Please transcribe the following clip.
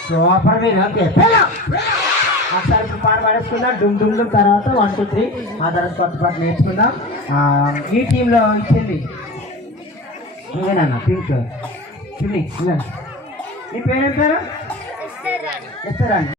super మీరు okay ఒకసారి పాట పాడేసుకుందాం డుమ్ డుమ్ డుమ్ తర్వాత 1 2 3 ఆ తర్వాత కొత్త పాట నేర్చుకుందాం ఈ టీంలో ఇచ్చింది నువ్వేనన్న పింక్ చున్నీ నీ పేరేం పేరు ఎస్తరాని